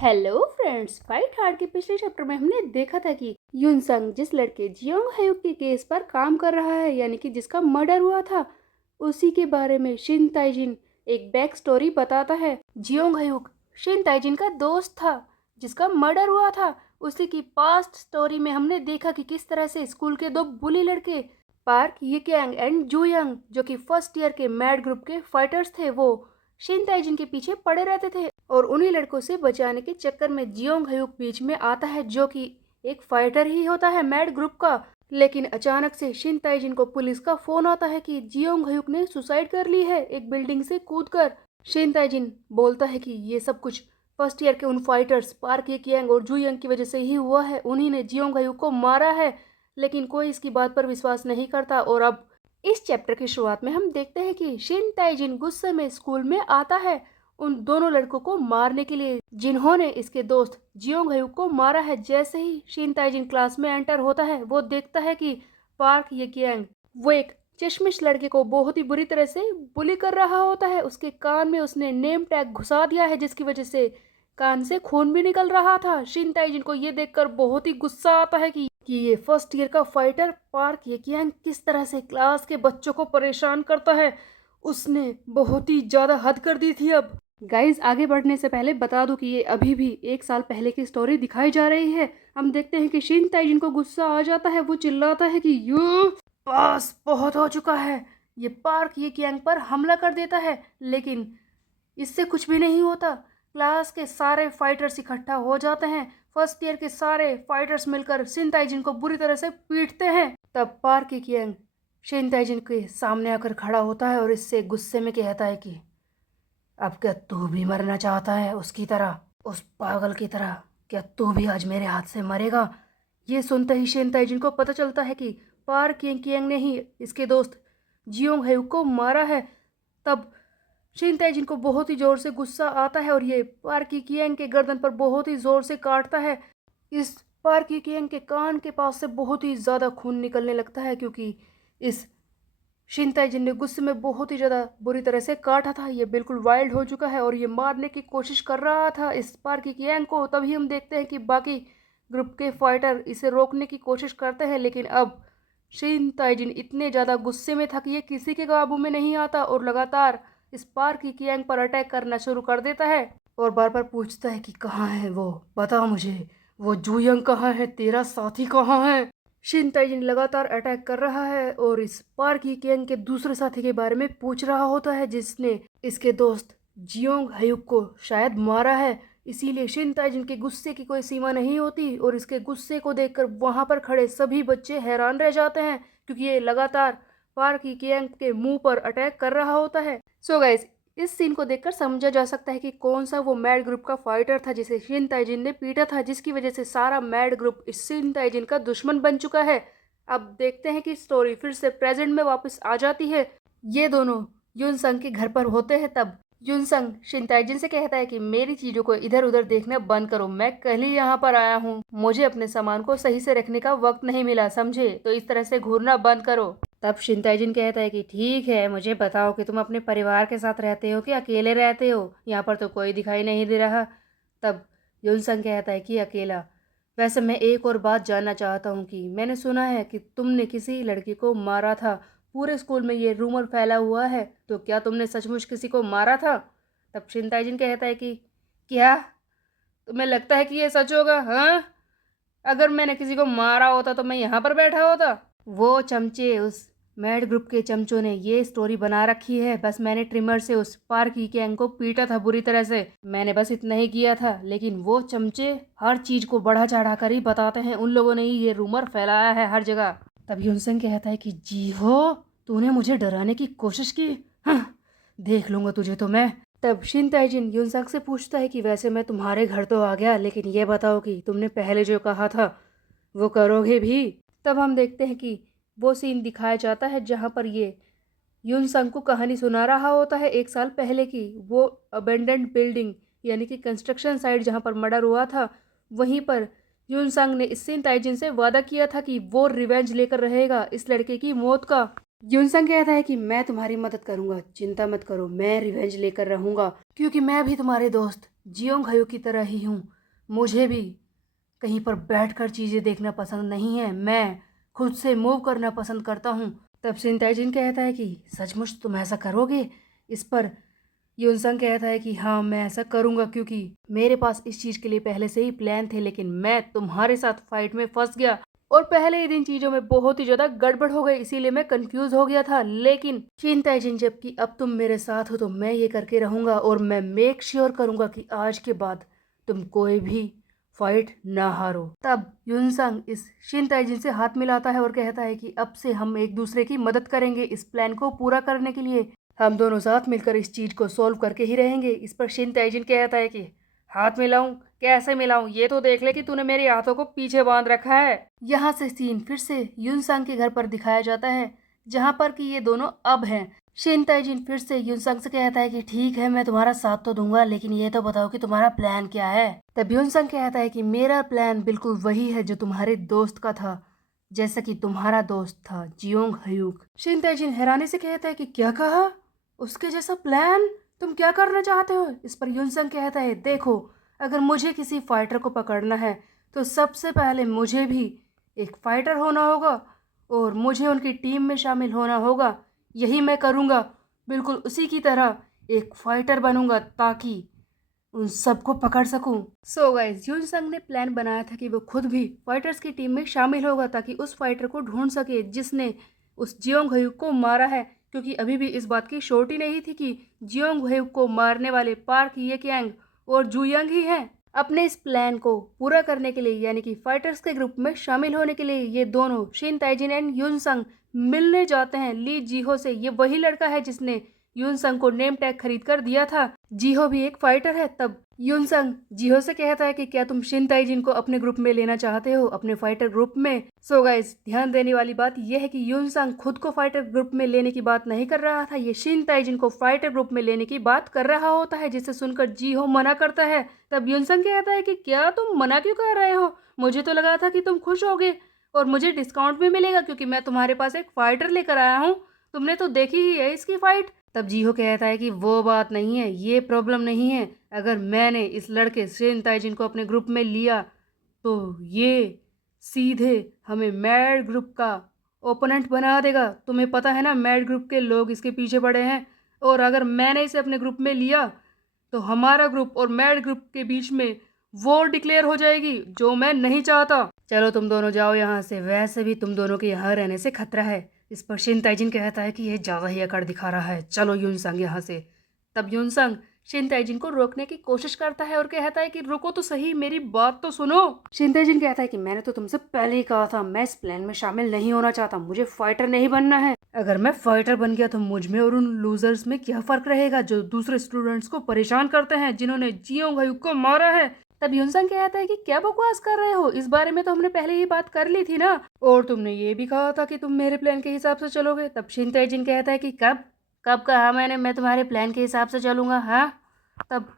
Hello friends, fight hard के पिछले chapter में हमने देखा था कि युनसंग जिस लड़के जियोंग हयुक के केस पर काम कर रहा है, यानी कि जिसका मर्डर हुआ था, उसी के बारे में शिन ताइजिन एक बैक स्टोरी बताता है। जियोंग हयुक शिन ताइजिन का दोस्त था जिसका मर्डर हुआ था। उसी की पास्ट स्टोरी में हमने देखा कि किस तरह से स्कूल के दो बुली लड़के पार्क येक्यांग एंड जूयंग, जो कि फर्स्ट ईयर के मैड ग्रुप के फाइटर्स थे, वो शिन ताइजिन के पीछे पड़े रहते थे और उन्हीं लड़कों से बचाने के चक्कर में जियोंग हयुक बीच में आता है, जो कि एक फाइटर ही होता है मैड ग्रुप का। लेकिन अचानक से शिन ताइजिन को पुलिस का फोन आता है कि जियोंग हयुक ने सुसाइड कर ली है एक बिल्डिंग से कूदकर। शिन ताइजिन बोलता है कि ये सब कुछ फर्स्ट ईयर के उन फाइटर्स पार्क येक्यांग और जूयंग की वजह से ही हुआ है, उन्हीं ने जियोंग हयुक को मारा है। लेकिन कोई इसकी बात पर विश्वास नहीं करता और अब इस चैप्टर की शुरुआत में हम देखते हैं कि शिन ताइजिन गुस्से में स्कूल में आता है उन दोनों लड़कों को मारने के लिए जिन्होंने इसके दोस्त जियोंग हयुक को मारा है। जैसे ही शिन ताइजिन क्लास में एंटर होता है, वो देखता है कि पार्क येक्यांग वो एक चश्मिश लड़के को बहुत ही बुरी तरह से बुली कर रहा होता है। उसके कान में उसने नेम टैग घुसा दिया है, जिसकी वजह से कान से खून भी निकल रहा था। शिन ताइजिन को ये देखकर बहुत ही गुस्सा आता है कि ये फर्स्ट ईयर का फाइटर पार्क येक्यांग किस तरह से क्लास के बच्चों को परेशान करता है। उसने बहुत ही ज्यादा हद कर दी थी। अब गाइज, आगे बढ़ने से पहले बता दूं कि ये अभी भी एक साल पहले की स्टोरी दिखाई जा रही है। हम देखते हैं कि शिन ताइजिन को गुस्सा आ जाता है। वो चिल्लाता है कि यू बस बहुत हो चुका है। ये पार्क येक्यांग पर हमला कर देता है, लेकिन इससे कुछ भी नहीं होता। क्लास के सारे फाइटर्स इकट्ठा हो जाते हैं। फर्स्ट ईयर के सारे फाइटर्स मिलकर शिन ताइजिन को बुरी तरह से पीटते हैं। तब पार्क येक्यांग शिन ताइजिन के सामने आकर खड़ा होता है और इससे गुस्से में कहता है कि अब क्या तू भी मरना चाहता है उसकी तरह, उस पागल की तरह? क्या तू भी आज मेरे हाथ से मरेगा? ये सुनते ही शिन ताइजिन को पता चलता है कि पार्क येक्यांग ने ही इसके दोस्त जियोंग हयुक को मारा है। तब शिन ताइजिन को बहुत ही जोर से गुस्सा आता है और ये पार्क येक्यांग के गर्दन पर बहुत ही जोर से काटता है। इस पार्क येक्यांग के कान के पास से बहुत ही ज़्यादा खून निकलने लगता है, क्योंकि इस शिन ताइजिन ने गुस्से में बहुत ही ज़्यादा बुरी तरह से काटा था। ये बिल्कुल वाइल्ड हो चुका है और ये मारने की कोशिश कर रहा था इस पार्क येक्यांग को। तभी हम देखते हैं कि बाकी ग्रुप के फाइटर इसे रोकने की कोशिश करते हैं, लेकिन अब शिन ताइजिन इतने ज़्यादा गुस्से में था कि ये किसी के काबू में नहीं आता और लगातार इस पार्क येक्यांग पर अटैक करना शुरू कर देता है और बार बार पूछता है कि कहाँ है वो, बता मुझे, वो जूयंग कहाँ है, तेरा साथी कहाँ है। शिन ताइजिन लगातार अटैक कर रहा है और इस पार्क येक्यांग के दूसरे साथी के बारे में पूछ रहा होता है, जिसने इसके दोस्त जियोंग हयुक को शायद मारा है। इसीलिए शिन ताइजिन के गुस्से की कोई सीमा नहीं होती और इसके गुस्से को देखकर वहां पर खड़े सभी बच्चे हैरान रह जाते हैं, क्योंकि ये लगातार पार्क येक्यांग के मुंह पर अटैक कर रहा होता है। सो गाइस, इस सीन को देखकर समझा जा सकता है कि कौन सा वो मैड ग्रुप का फाइटर था जिसे शिन ताइजिन ने पीटा था, जिसकी वजह से सारा मैड ग्रुप इस शिन ताइजिन का दुश्मन बन चुका है। अब देखते हैं कि स्टोरी फिर से प्रेजेंट में वापस आ जाती है। ये दोनों युनसंग के घर पर होते हैं। तब युनसंग शिन ताइजिन से कहता है कि मेरी चीजों को इधर उधर देखना बंद करो, मैं कल ही यहाँ पर आया हूँ, मुझे अपने सामान को सही से रखने का वक्त नहीं मिला, समझे? तो इस तरह से घूरना बंद करो। तब शिन ताइजिन कहता है कि ठीक है, मुझे बताओ कि तुम अपने परिवार के साथ रहते हो कि अकेले रहते हो? यहाँ पर तो कोई दिखाई नहीं दे रहा। तब युनसंग कहता है कि अकेला। वैसे मैं एक और बात जानना चाहता हूँ कि मैंने सुना है कि तुमने किसी लड़की को मारा था, पूरे स्कूल में ये रूमर फैला हुआ है, तो क्या तुमने सचमुच किसी को मारा था? तब शिन ताइजिन कहता है कि क्या तुम्हें लगता है कि ये सच होगा? हाँ, अगर मैंने किसी को मारा होता तो मैं यहाँ पर बैठा होता? वो चमचे, उस मैड ग्रुप के चमचों ने ये स्टोरी बना रखी है। बस मैंने ट्रिमर से उस पार्क येक्यांग को पीटा था बुरी तरह से, मैंने बस इतना ही किया था। लेकिन वो चमचे हर चीज को बढ़ा चढ़ा कर ही बताते हैं, उन लोगों ने ही ये रूमर फैलाया है हर जगह। तब युनसंग कहता है कि जी हो, तूने मुझे डराने की कोशिश की, हाँ, देख लूंगा तुझे तो मैं। तब शिन ताइजिन युनसंग से पूछता है कि वैसे मैं तुम्हारे घर तो आ गया, लेकिन ये बताओ कि तुमने पहले जो कहा था वो करोगे भी? तब हम देखते हैं कि वो सीन दिखाया जाता है जहाँ पर ये युनसंग को कहानी सुना रहा होता है एक साल पहले की। वो अबेंडेंड बिल्डिंग, यानी कि कंस्ट्रक्शन साइट जहाँ पर मर्डर हुआ था, वहीं पर युनसंग ने शिन ताइजिन से वादा किया था कि वो रिवेंज लेकर रहेगा इस लड़के की मौत का। युनसंग कहता है कि मैं तुम्हारी मदद करूंगा, चिंता मत करो, मैं रिवेंज लेकर रहूंगा, क्योंकि मैं भी तुम्हारे दोस्त जियोंग हयो की तरह ही हूँ। मुझे भी कहीं पर बैठकर चीज़ें देखना पसंद नहीं है, मैं खुद से मूव करना पसंद करता हूँ। तब शिन ताइजिन कहता है कि सचमुच तुम ऐसा करोगे? इस पर यूनसंग कहता है कि हाँ, मैं ऐसा करूँगा क्योंकि मेरे पास इस चीज़ के लिए पहले से ही प्लान थे, लेकिन मैं तुम्हारे साथ फाइट में फंस गया और पहले ही दिन चीज़ों में बहुत ही ज़्यादा गड़बड़ हो गई, इसीलिए मैं कंफ्यूज हो गया था। लेकिन शिन ताइजिन, जबकि अब तुम मेरे साथ हो तो मैं ये करके रहूँगा और मैं मेक श्योर करूँगा कि आज के बाद तुम कोई भी फाइट ना हारो। तब यूनसंग इस शिन ताइजिन से हाथ मिलाता है और कहता है कि अब से हम एक दूसरे की मदद करेंगे इस प्लान को पूरा करने के लिए। हम दोनों साथ मिलकर इस चीज को सॉल्व करके ही रहेंगे। इस पर शिन ताइजिन कहता है कि हाथ मिलाऊं? कैसे मिलाऊं? ये तो देख ले कि तूने मेरे हाथों को पीछे बांध रखा है। यहाँ से सीन फिर से यूनसंग के घर पर दिखाया जाता है, जहाँ पर कि ये दोनों अब हैं। शिन ताइजिन फिर से यूनसंग से कहता है कि ठीक है, मैं तुम्हारा साथ तो दूंगा, लेकिन ये तो बताओ कि तुम्हारा प्लान क्या है। तब यूनसंग कहता है कि मेरा प्लान बिल्कुल वही है जो तुम्हारे दोस्त का था, जैसा कि तुम्हारा दोस्त था जियोंग हयूक। शिन ताइजिन हैरानी से कहता है कि क्या कहा? उसके जैसा प्लान? तुम क्या करना चाहते हो? इस पर यूनसंग कहता है देखो, अगर मुझे किसी फाइटर को पकड़ना है तो सबसे पहले मुझे भी एक फाइटर होना होगा और मुझे उनकी टीम में शामिल होना होगा। यही मैं करूँगा, बिल्कुल उसी की तरह एक फाइटर बनूंगा ताकि उन सबको पकड़ सकूं। सो गाइस, यूनसंग ने प्लान बनाया था कि वो खुद भी फाइटर्स की टीम में शामिल होगा ताकि उस फाइटर को ढूंढ सके जिसने उस जियोंग हयूक को मारा है, क्योंकि अभी भी इस बात की श्योरिटी नहीं थी कि जियोंग हयूक को मारने वाले पार्क ये कैंग और जूयंग ही हैं। अपने इस प्लान को पूरा करने के लिए, यानी कि फाइटर्स के ग्रुप में शामिल होने के लिए, ये दोनों शिन ताइजिन एंड यूनसंग मिलने जाते हैं ली जीहो से। ये वही लड़का है जिसने यूनसंग को नेम टैग खरीद कर दिया था। जीहो भी एक फाइटर है। तब यूनसंग जीहो से कहता है कि क्या तुम शिन ताइजिन को अपने ग्रुप में लेना चाहते हो, अपने फाइटर ग्रुप में? सो गाइस, ध्यान देने वाली बात यह है कि यूनसंग खुद को फाइटर ग्रुप में लेने की बात नहीं कर रहा था, ये शिन ताइजिन को फाइटर ग्रुप में लेने की बात कर रहा होता है, जिसे सुनकर जीहो मना करता है। तब यूनसंग कहता है कि क्या तुम मना क्यों कर रहे हो? मुझे तो लगा था कि तुम खुश होगे और मुझे डिस्काउंट भी मिलेगा क्योंकि मैं तुम्हारे पास एक फाइटर लेकर आया हूँ। तुमने तो देखी ही है इसकी फाइट। तब जीहो कहता है कि वो बात नहीं है, ये प्रॉब्लम नहीं है। अगर मैंने इस लड़के शिन ताइजिन को अपने ग्रुप में लिया तो ये सीधे हमें मैड ग्रुप का ओपोनेंट बना देगा। तुम्हें पता है ना, मैड ग्रुप के लोग इसके पीछे पड़े हैं, और अगर मैंने इसे अपने ग्रुप में लिया तो हमारा ग्रुप और मैड ग्रुप के बीच में वॉर डिक्लेयर हो जाएगी, जो मैं नहीं चाहता। चलो तुम दोनों जाओ यहाँ से, वैसे भी तुम दोनों के यहाँ रहने से खतरा है। इस पर शिन ताइजिन कहता है कि ये ज़्यादा ही अकड़ दिखा रहा है, चलो यूनसंग यहाँ से। तब यूनसंग शिन ताइजिन को रोकने की कोशिश करता है और कहता है कि रुको तो सही, मेरी बात तो सुनो। शिन ताइजिन कहता है कि मैंने तो तुमसे पहले ही कहा था, मैं इस प्लान में शामिल नहीं होना चाहता, मुझे फाइटर नहीं बनना है। अगर मैं फाइटर बन गया तो मुझ में और उन लूजर्स में क्या फर्क रहेगा जो दूसरे स्टूडेंट्स को परेशान करते हैं, जिन्होंने जियोंग हयूक को मारा है। तब यूनसंग कहता है कि क्या बकवास कर रहे हो, इस बारे में तो हमने पहले ही बात कर ली थी ना, और तुमने ये भी कहा था कि तुम मेरे प्लान के हिसाब से चलोगे। तब शिन ताइजिन कहता है कि कब कब कहा मैंने मैं तुम्हारे प्लान के हिसाब से चलूंगा? हाँ। तब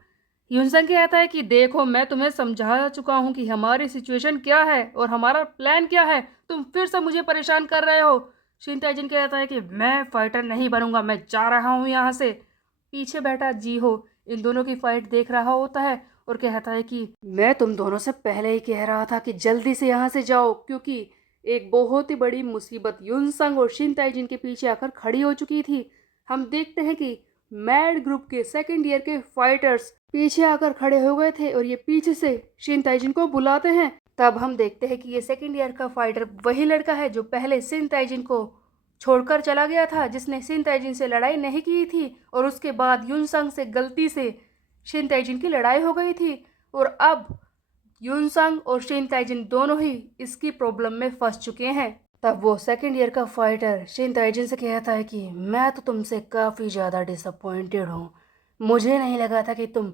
यूनसंग कहता है कि देखो, मैं तुम्हें समझा चुका हूँ कि हमारी सिचुएशन क्या है और हमारा प्लान क्या है, तुम फिर से मुझे परेशान कर रहे हो। शिन ताइजिन कहता है कि मैं फाइटर नहीं बनूंगा, मैं जा रहा हूँ यहाँ से। पीछे बैठा जीहो इन दोनों की फाइट देख रहा होता है और कहता है कि मैं तुम दोनों से पहले ही कह रहा था कि जल्दी से यहाँ से जाओ, क्योंकि एक बहुत ही बड़ी मुसीबत यूनसंग और शिन ताइजिन के पीछे आकर खड़ी हो चुकी थी। हम देखते हैं कि मैड ग्रुप के सेकंड ईयर के फाइटर्स पीछे आकर खड़े हो गए थे और ये पीछे से शिन ताइजिन को बुलाते हैं। तब हम देखते हैं कि ये सेकंड ईयर का फाइटर वही लड़का है जो पहले शिन ताइजिन को छोड़कर चला गया था, जिसने शिन ताइजिन से लड़ाई नहीं की थी, और उसके बाद यूनसंग से गलती से शिन ताइजिन की लड़ाई हो गई थी, और अब यूनसंग और शिन ताइजिन दोनों ही इसकी प्रॉब्लम में फंस चुके हैं। तब वो सेकंड ईयर का फाइटर शिन ताइजिन से कहता है कि मैं तो तुमसे काफ़ी ज़्यादा डिसअपॉइंटेड हूँ, मुझे नहीं लगा था कि तुम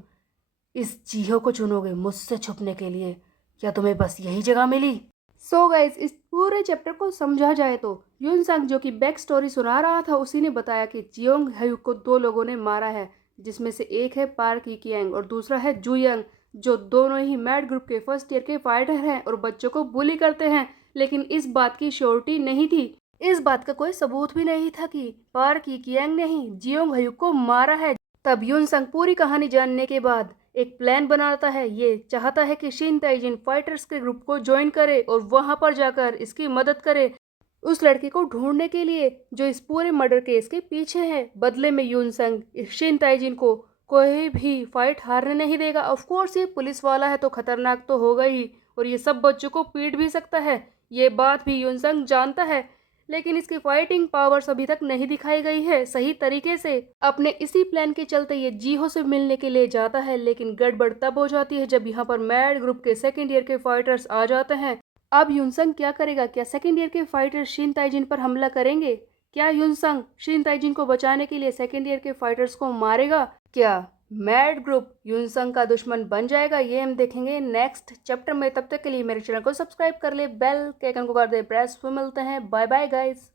इस जीहो को चुनोगे मुझसे छुपने के लिए, क्या तुम्हें बस यही जगह मिली? सो गाइस, इस पूरे चैप्टर को समझा जाए तो यूनसंग जो कि बैक स्टोरी सुना रहा था, उसी ने बताया कि जियोंग हयूक को दो लोगों ने मारा है, जिसमें से एक है पार्क यिकियांग और दूसरा है जूयंग, जो दोनों ही मैड ग्रुप के फर्स्ट ईयर के फाइटर हैं और बच्चों को बुली करते हैं। लेकिन इस बात की श्योरिटी नहीं थी, इस बात का कोई सबूत भी नहीं था कि पार्क यिकियांग ने ही जियोंग हयूक को मारा है। तब यूनसंग पूरी कहानी जानने के बाद एक प्लान बनाता है। ये चाहता है कि शिन ताइजिन फाइटर्स के ग्रुप को ज्वाइन करे और वहां पर जाकर इसकी मदद करे उस लड़के को ढूंढने के लिए जो इस पूरे मर्डर केस के पीछे है। बदले में यूनसंग शिन ताइजिन को कोई भी फाइट हारने नहीं देगा। ऑफ कोर्स ये पुलिस वाला है तो खतरनाक तो होगा ही और ये सब बच्चों को पीट भी सकता है। ये बात भी यूनसंग जानता है, लेकिन इसकी फाइटिंग पावर्स अभी तक नहीं दिखाई गई है सही तरीके से। अपने इसी प्लान के चलते ये जीहो से मिलने के लिए जाता है, लेकिन गड़बड़ तब हो जाती है जब यहाँ पर मैड ग्रुप के सेकेंड ईयर के फाइटर्स आ जाते हैं। अब यूनसंग क्या करेगा? क्या सेकेंड ईयर के फाइटर शिन ताइजिन पर हमला करेंगे? क्या यूनसंग शिन ताइजिन को बचाने के लिए सेकेंड ईयर के फाइटर्स को मारेगा? क्या मैड ग्रुप यूनसंग का दुश्मन बन जाएगा? ये हम देखेंगे नेक्स्ट चैप्टर में। तब तक के लिए मेरे चैनल को सब्सक्राइब कर ले, बेल के आइकन को कर दे प्रेस। फिर मिलते हैं, बाय बाय गाइस।